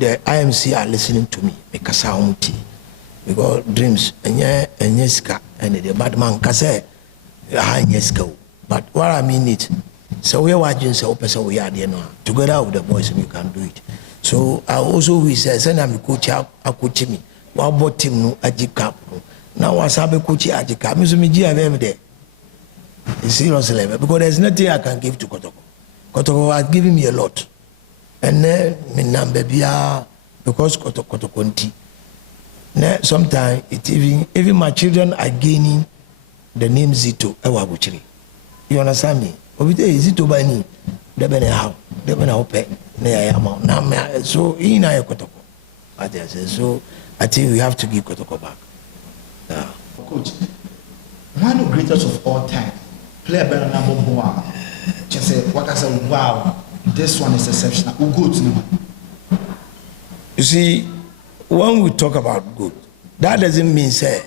the IMC are listening to me. Because because dreams and yeska and the bad man can say yeska. But what I mean it. So we are watching so we are there now. Together with the boys we can do it. So I also wish send I'm coach a coach me. What about team no ajika. Now I sabe coach ajika. Me so me gi am there. Seriously, because there's nothing I can give to Kotoko. Kotoko has given me a lot. And then me number because Kotoko nti. Sometimes it even my children are gaining the name Zito Ewabuchiri. You understand me? Zito bani debene how debene ope na ya amount na so in na Kotoko. So I think we have to give Kotoko back. Coach, one of the greatest of all time, player better number one. Just say what I said, wow, this one is exceptional. Who good to know? You see, when we talk about good, that doesn't mean say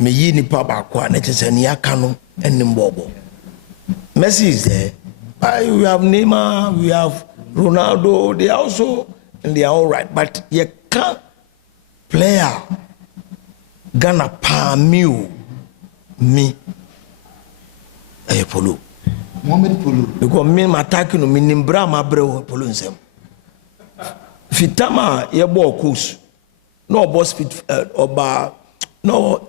me yini pa ba kwa na chese ni akano and nimbobo. Messi is there. We have Neymar, we have Ronaldo, they are also, and they are all right. But you can't player Ghana pa me Polo. Mohamed Polo. Because me attacking me nimbra ma bre Polo nsem. Fitama ye bo course. No boss fit oba no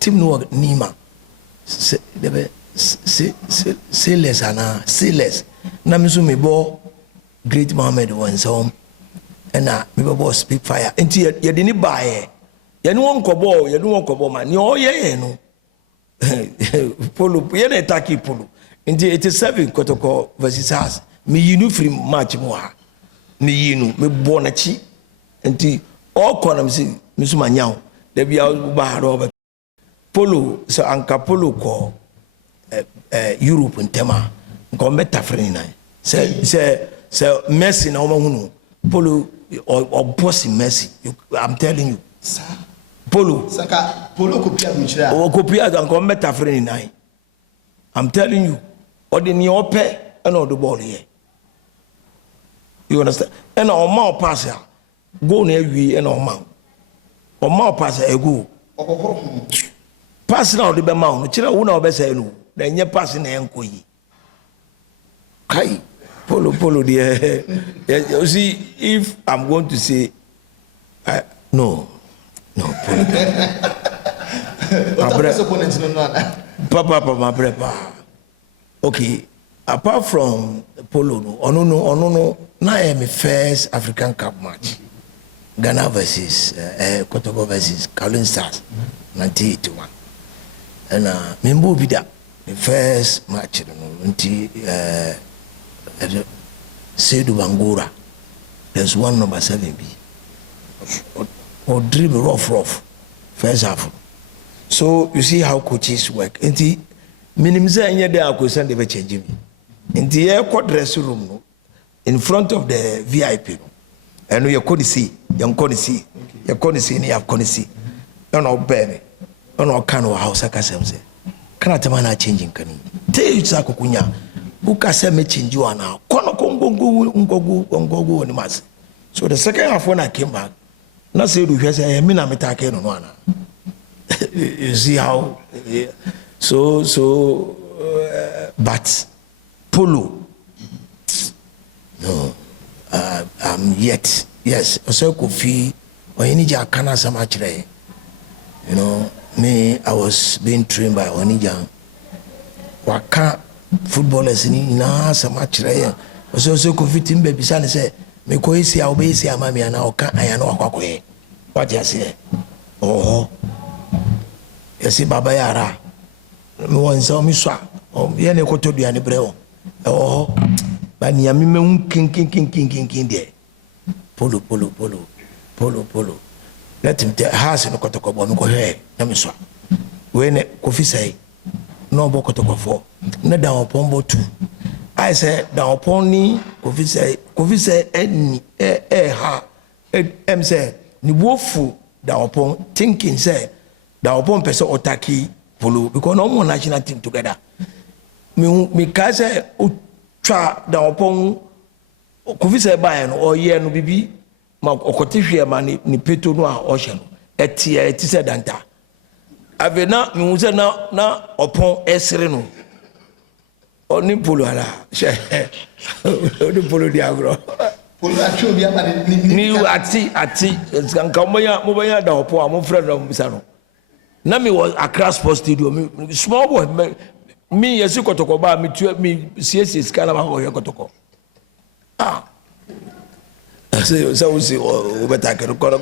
team no Nima. Say less ana say less na me so me bo great Mohammed one so and na me bo speak fire enti ye de ni bae ye no nkobo man ni o ye no Polo ye na attack Polo enti 87 Kotoko versus us me yinu free match mo ha me yinu me bo na chi enti all corner me so manyaw da bia ba ro Polo so anka Polo ko Europe and Tema, Gometa Frena. Say, Messi na hunu. Polo or bossy Messi. I'm telling you. Polo. Saka Polo Kopia Buchra. Or Kopia and Gometa Frena. I'm telling you. Or the Niope and all the ball here. You understand? And our mouth passer. Go near we and our mouth. Or mouth passer a go. Pass now the Bamount. Chila una obese no. Then you pass in the enkoyi. Kai, Polo, dear. You see, if I'm going to say, no, Polo. Papa, my brother. Okay, apart from Polo, no, now I'm my first African Cup match. Ghana versus Kotoko versus Karim Stars, 1981. And member be that. The first match, until Seydou Bangura, there's one number 7B. Or dribble rough, first half. So you see how coaches work. Until minimize any day I could send them change me. In the airport dressing room, in front of the VIP, and we are going to see, you're going to see, and you have going to see. No, baby, no, kind of house I can say. Kana tamana changing kani te yutsa kukunya ukase me change you now kono kongongo ni mas. So the second half when I came back na say do hwe say me na metake no no ana. You see how but Polo no yet yes so Kofi Onija kana sama chire, you know. Me, I was being trained by Onija. Waka footballers in some match. So Kofi Timbe Bisani say, me koisi obesi amami ana oka ayano akwakoe. What you say? Oh, you see Baba Yara. Me wan so mi swa. Oh, ye ne koto duane breo. Oh, ba ni ami me king there. Polo. Let him tell has no Kotoko bo me ko he na me so we ne Kofi say no bo Kotoko for na down upon bo 2 I say down upon ni Kofi say any ha em say ni wofu down upon thinking say down upon person otaki Polo because no more national team together me ka say twa down upon Kofi say buy no or ye no bibi ma okotehwe ma ni peto no a ohye no eti se danta ave na me say na opon esere no oni polo ala she oni polo di agro polo atwe obi ama ni ati nka moya da opon a mo friend am bisa no na me was Accra Sports Stadium small boy me yesi Kotoko ba me CSS kana ba ho Kotoko so we see o better ko